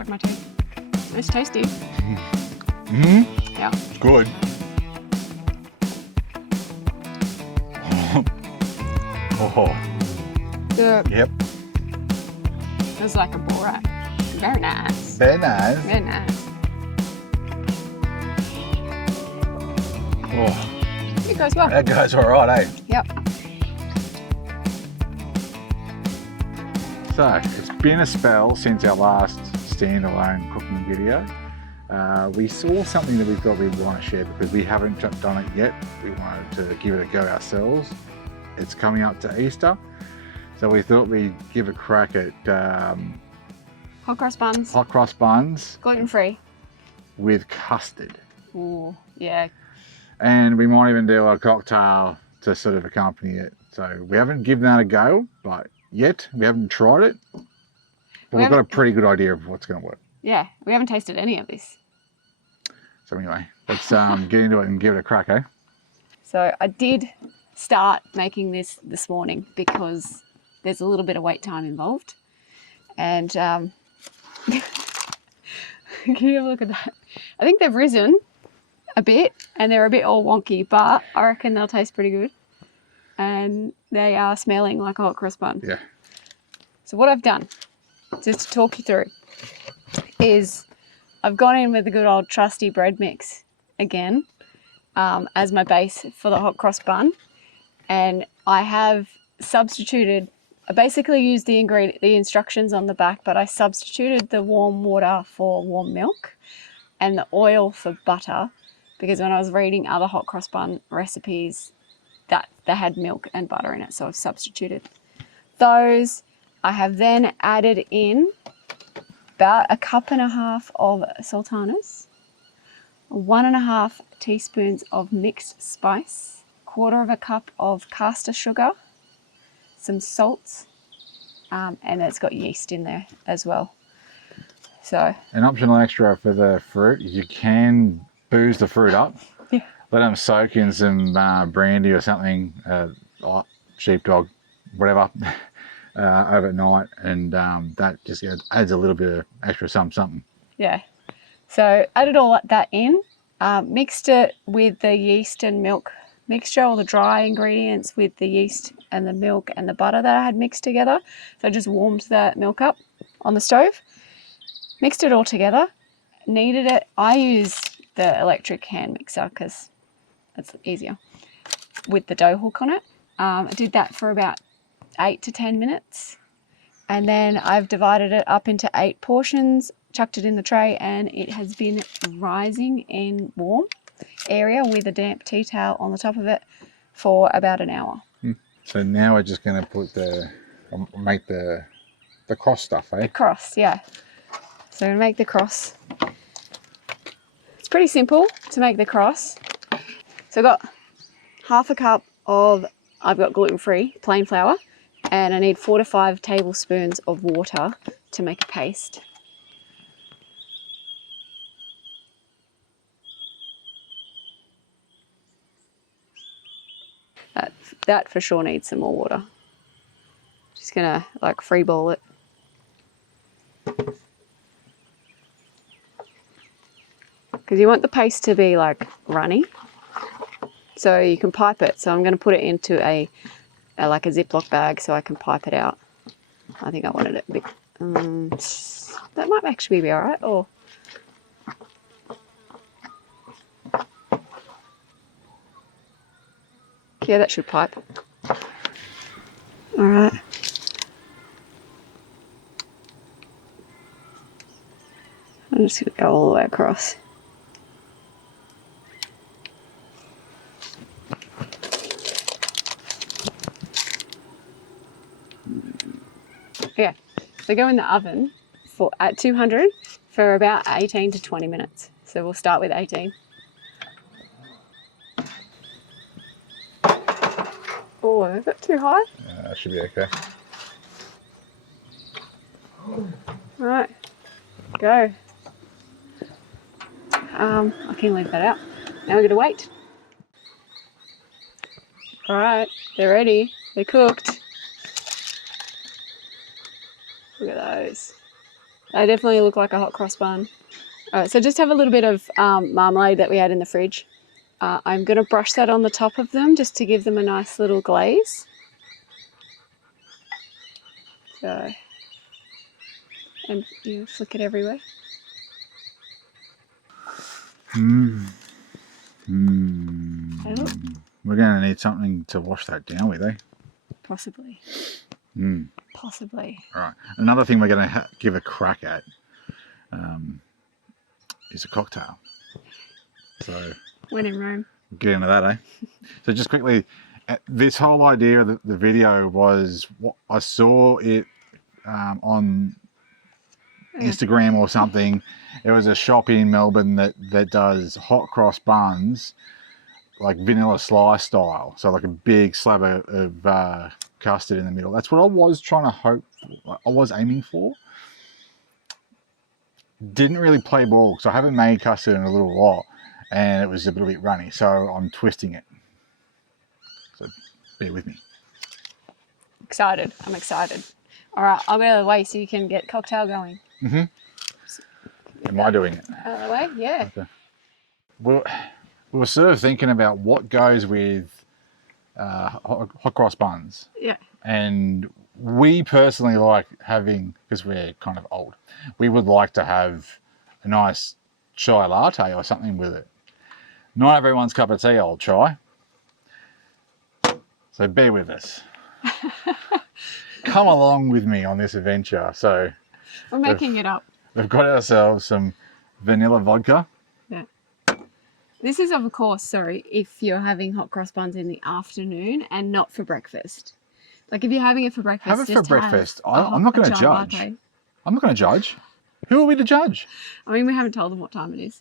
like my teeth. It's tasty. Mm-hmm. Yeah. It's good. Oh. Good. Yep. It's like a borat. Very nice. Very nice. Very nice. Oh. It goes well. That goes all right, eh? Yep. So, it's been a spell since our last standalone cooking video. We saw something that we thought we'd want to share because we haven't done it yet. We wanted to give it a go ourselves. It's coming up to Easter, so we thought we'd give a crack at Hot cross buns. hot cross buns Gluten-free. with custard. Ooh, yeah. And we might even do a cocktail to sort of accompany it. So we haven't given that a go, but yet we haven't tried it. But we've got a pretty good idea of what's going to work. Yeah, we haven't tasted any of this. So anyway, let's get into it and give it a crack, eh? So I did start making this morning because there's a little bit of wait time involved. And can you have a look at that? I think they've risen a bit and they're a bit all wonky, but I reckon they'll taste pretty good. And they are smelling like a hot cross bun. Yeah. So what I've done, just to talk you through, is I've gone in with the good old trusty bread mix again as my base for the hot cross bun. And I have substituted, I basically used the instructions on the back, but I substituted the warm water for warm milk and the oil for butter, because when I was reading other hot cross bun recipes, that they had milk and butter in it, so I've substituted those. I have then added in about 1.5 cups of sultanas, 1.5 teaspoons of mixed spice, 1/4 cup of caster sugar, some salt, and it's got yeast in there as well. So an optional extra for the fruit, you can booze the fruit up. Yeah. Let them soak in some brandy or something, sheepdog, whatever, overnight, and that just adds a little bit of extra something. yeah, so added all that in, mixed it with the yeast and milk mixture, all the dry ingredients with the yeast and the milk and the butter that I had mixed together. So I just warmed the milk up on the stove, mixed it all together, kneaded it. I use the electric hand mixer because it's easier with the dough hook on it. I did that for about 8 to 10 minutes, and then I've divided it up into 8 portions, chucked it in the tray, and it has been rising in warm area with a damp tea towel on the top of it for about an hour. So now we're just going to put make the cross stuff, eh? The cross, yeah. So I'm going to make the cross. It's pretty simple to make the cross. So I've got 1/2 cup of, I've got gluten-free plain flour, and I need 4 to 5 tablespoons of water to make a paste. That for sure needs some more water. Just gonna like free ball it. Because you want the paste to be like runny, so you can pipe it. So I'm going to put it into like a Ziploc bag so I can pipe it out. I think I wanted it a bit. That might actually be all right. Or yeah, that should pipe. All right. I'm just going to go all the way across. Okay, so go in the oven at 200 for about 18 to 20 minutes. So we'll start with 18. Oh, is that too high? That should be okay. All right, go. I can leave that out. Now we're going to wait. All right, they're ready. They're cooked. Look at those. They definitely look like a hot cross bun. All right, so just have a little bit of marmalade that we had in the fridge. I'm going to brush that on the top of them just to give them a nice little glaze. So, and you know, flick it everywhere. We're going to need something to wash that down with, eh? Possibly. Possibly. All right. Another thing we're going to give a crack at is a cocktail. So When in Rome. Get into that, eh? So just quickly, this whole idea of the video was what I saw it on Instagram or something. It was a shop in Melbourne that does hot cross buns, like vanilla slice style. So like a big slab of custard in the middle. That's what I was trying to hope for. I was aiming for. Didn't really play ball because I haven't made custard in a little while and it was a little bit runny. So I'm twisting it. So bear with me. Excited. I'm excited. All right, I'll go out of the way so you can get cocktail going. Am I doing it? Out of the way? Yeah. Okay. We were sort of thinking about what goes with hot cross buns. Yeah. And we personally like having, because we're kind of old, we would like to have a nice chai latte or something with it. Not everyone's cup of tea, I'll try. So bear with us. Come along with me on this adventure. So we're making it up. We've got ourselves some vanilla vodka. Yeah. This is, of course, sorry, if you're having hot cross buns in the afternoon and not for breakfast. Like if you're having it for breakfast, have it for breakfast. I'm not going to judge. Latte. I'm not going to judge. Who are we to judge? I mean, we haven't told them what time it is.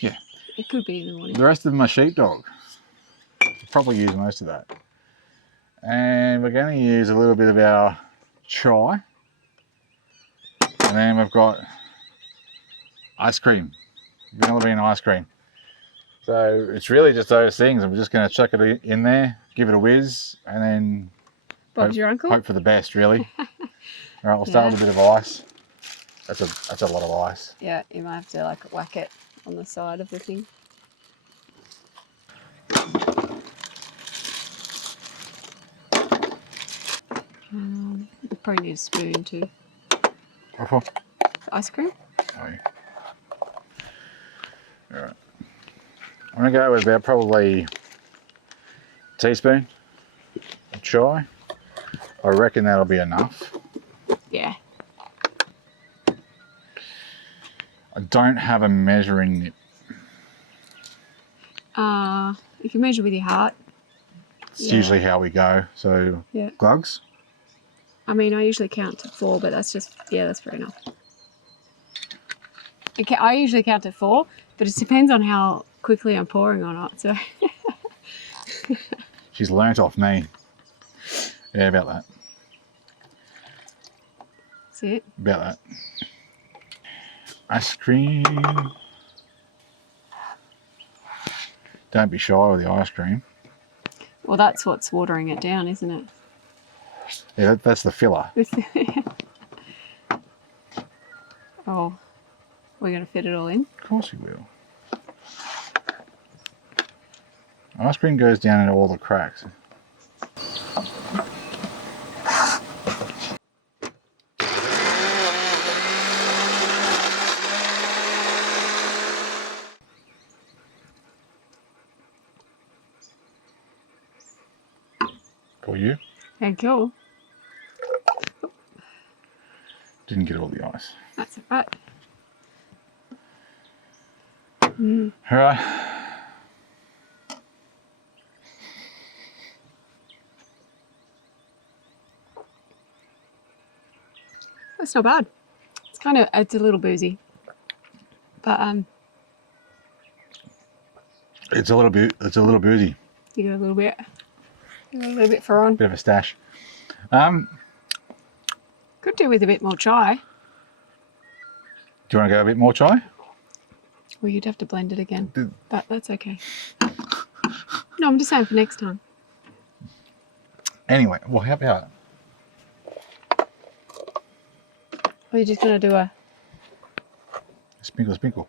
Yeah. It could be in the morning. The rest of them are sheepdog. We'll probably use most of that. And we're going to use a little bit of our chai. And then we've got ice cream. Vanilla bean ice cream. So it's really just those things. I'm just going to chuck it in there, give it a whiz, and then Bob's your uncle? Hope for the best, really. All right, we'll start with a bit of ice. That's a lot of ice. Yeah, you might have to like whack it on the side of the thing. You probably need a spoon too. What for? Ice cream? Oh, yeah. All right. I'm going to go with about probably a teaspoon of chai. I reckon that'll be enough. Yeah. I don't have a measuring nip. You can measure with your heart. It's usually how we go. So, glugs? I mean, I usually count to 4, but that's just, that's fair enough. I usually count to 4, but it depends on how quickly I'm pouring or not. So She's learnt off me. Yeah, about that. That's it. About that. Ice cream. Don't be shy with the ice cream. Well, that's what's watering it down, isn't it? Yeah, that's the filler. Oh, we're going to fit it all in? Of course we will. Ice cream goes down into all the cracks. For you? Thank you. Didn't get all the ice. That's all right. All right. That's not bad. It's a little boozy, but It's a little boozy. you got a little bit for on. Bit of a stash. Could do with a bit more chai. Do you want to go a bit more chai? Well, you'd have to blend it again, but that's okay. No, I'm just saying for next time. Anyway, well, how about Or you're just going to do a... Sprinkle, sprinkle.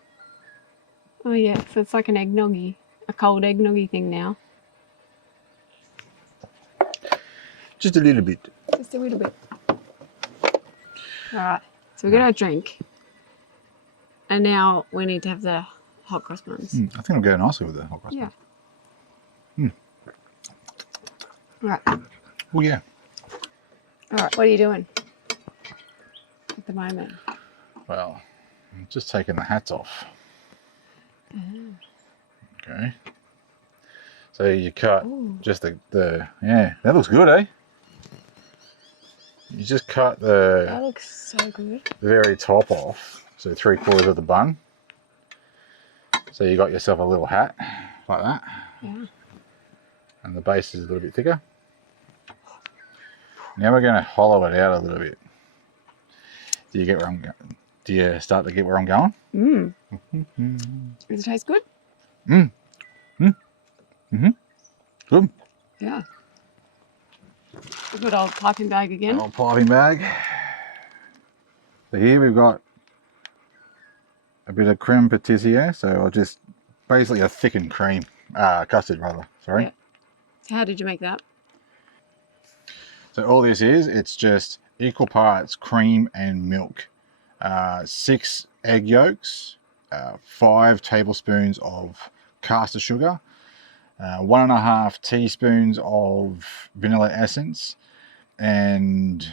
Oh yeah, so it's like an eggnoggy, a cold eggnoggy thing now. Just a little bit. Just a little bit. Alright, so we're going to drink. And now we need to have the hot cross buns. I think it'll go nicely with the hot cross buns. Yeah. Right. Oh yeah. Alright, what are you doing at the moment? Well, I'm just taking the hats off. Okay. So you cut just the yeah, that looks good, eh? You just cut That looks so good. the very top off, so 3/4 of the bun. So you got yourself a little hat like that. Yeah. And the base is a little bit thicker. Now we're going to hollow it out a little bit. Do you get where I'm going? Do you start to get where I'm going? Does it taste good? Good. Yeah. A good old piping bag again. Old piping bag. So here we've got a bit of creme patissier. So I'll just basically a thickened cream, custard rather. Sorry. Yeah. So how did you make that? So all this is, it's just equal parts cream and milk. 6 egg yolks, 5 tablespoons of caster sugar, 1.5 teaspoons of vanilla essence, and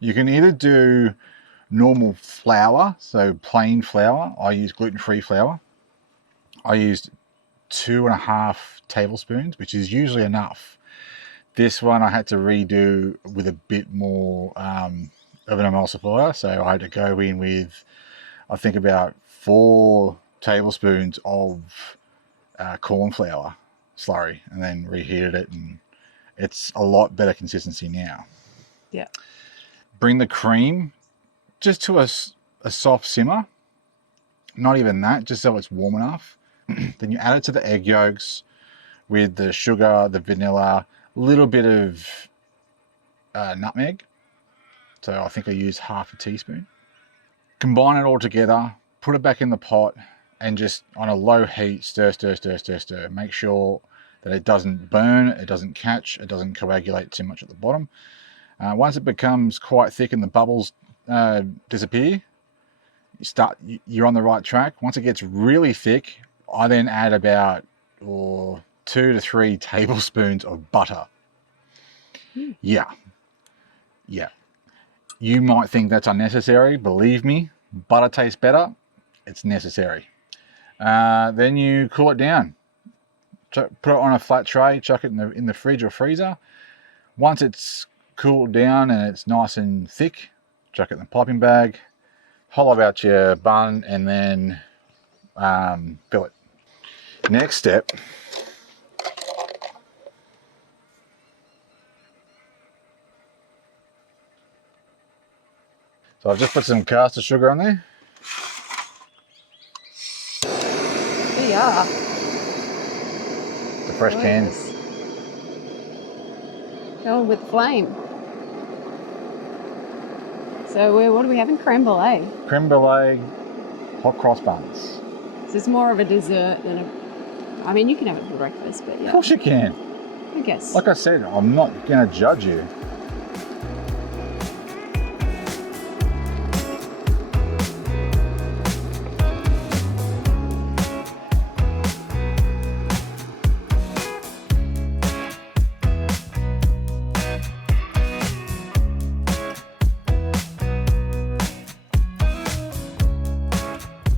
you can either do normal flour, so plain flour. I use gluten-free flour. I used 2.5 tablespoons, which is usually enough. This one I had to redo with a bit more of an emulsifier, so I had to go in with, I think, about 4 tablespoons of corn flour slurry, and then reheated it, and it's a lot better consistency now. Yeah. Bring the cream just to a soft simmer, not even that, just so it's warm enough. Then you add it to the egg yolks with the sugar, the vanilla, a little bit of nutmeg. So I think I used 1/2 teaspoon. Combine it all together, put it back in the pot, and just on a low heat, stir, stir, stir, stir, stir. Make sure that it doesn't burn, it doesn't catch, it doesn't coagulate too much at the bottom. Once it becomes quite thick and the bubbles disappear, you're on the right track. Once it gets really thick, I then add about 2 to 3 tablespoons of butter. Yeah. You might think that's unnecessary. Believe me, butter tastes better. It's necessary. Then you cool it down. Put it on a flat tray, chuck it in the fridge or freezer. Once it's cooled down and it's nice and thick, chuck it in the piping bag, hollow out your bun, and then fill it. Next step, so I've just put some caster sugar on there. There you are. The fresh can. Going with the flame. So what are we having? Creme brulee. Creme brulee, hot cross buns. So it's more of a dessert than a... I mean, you can have it for breakfast, but yeah. Of course you can. I guess. Like I said, I'm not going to judge you.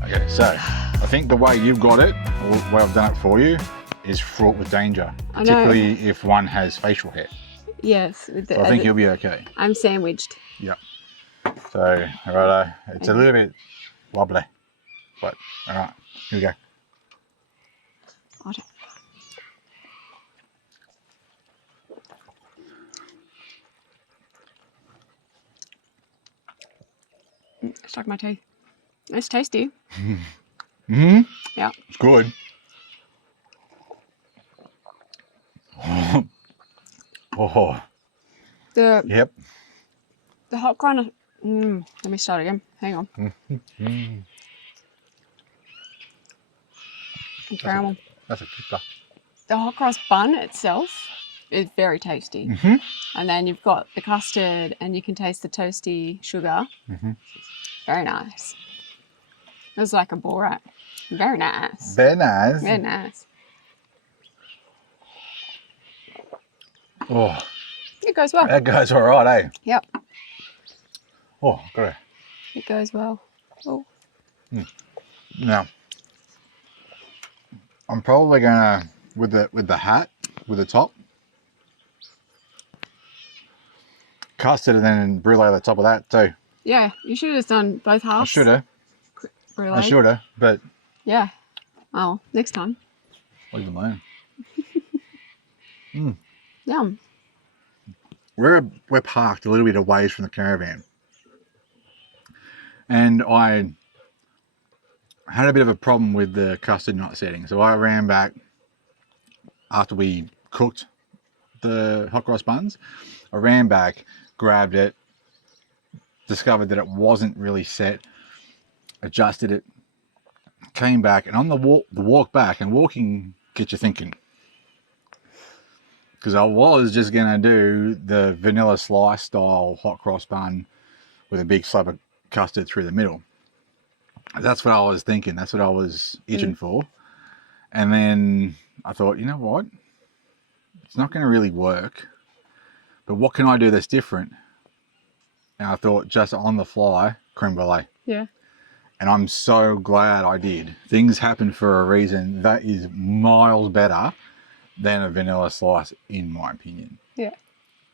Okay, so I think the way you've got it, or the way I've done it for you, is fraught with danger, particularly if one has facial hair. Yes. So I think you'll be okay. I'm sandwiched. Yep. So, righto, it's a little bit wobbly, but all right, here we go. Stuck my teeth. It's tasty. Mm-hmm. Yeah. It's good. Oh. The Yep. hot Let me start again. Hang on. Caramel. That's a kicker. The hot cross bun itself is very tasty. And then you've got the custard and you can taste the toasty sugar. Very nice. It was like a borat. Very nice. Very nice. Very nice. Oh, It goes well. that goes all right, eh? Yep. Oh, got it. It goes well. Oh. Now, I'm probably gonna with the hat with the top, custard and then brulee at the top of that too. Yeah, you should have done both halves. I should have. Brulee. I should have, but Yeah. Oh, next time. leave them alone. Yum. We're parked a little bit away from the caravan, and I had a bit of a problem with the custard not setting, so I ran back after we cooked the hot cross buns. I ran back, grabbed it, discovered that it wasn't really set, adjusted it, came back, and on the walk back, and walking gets you thinking, because I was just going to do the vanilla slice style hot cross bun with a big slab of custard through the middle. That's what I was thinking. That's what I was itching for. And then I thought, you know what? It's not going to really work. But what can I do that's different? And I thought, just on the fly, creme brulee. Yeah. And I'm so glad I did. Things happen for a reason. That is miles better than a vanilla slice, in my opinion. Yeah.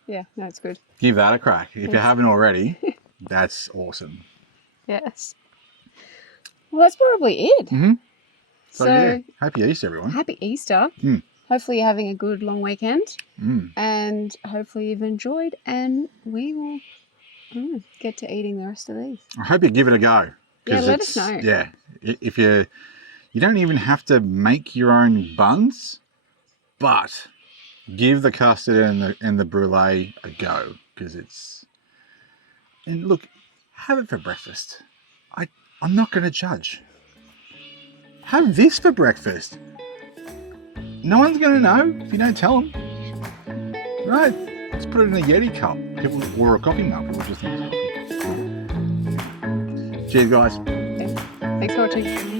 Yeah, no, it's good. Give that a crack. If you haven't already, that's awesome. Yes. Well, that's probably it. So yeah, happy Easter, everyone. Happy Easter. Hopefully you're having a good long weekend. And hopefully you've enjoyed, and we will get to eating the rest of these. I hope you give it a go. Yeah, let us know. Yeah, if you don't even have to make your own buns, but give the custard and the brulee a go, because it's, and look, have it for breakfast. I'm not going to judge. Have this for breakfast. No one's going to know if you don't tell them. Right, let's put it in a Yeti cup. People, or a coffee mug. People just think it's coffee. Cheers, guys. Thanks for watching.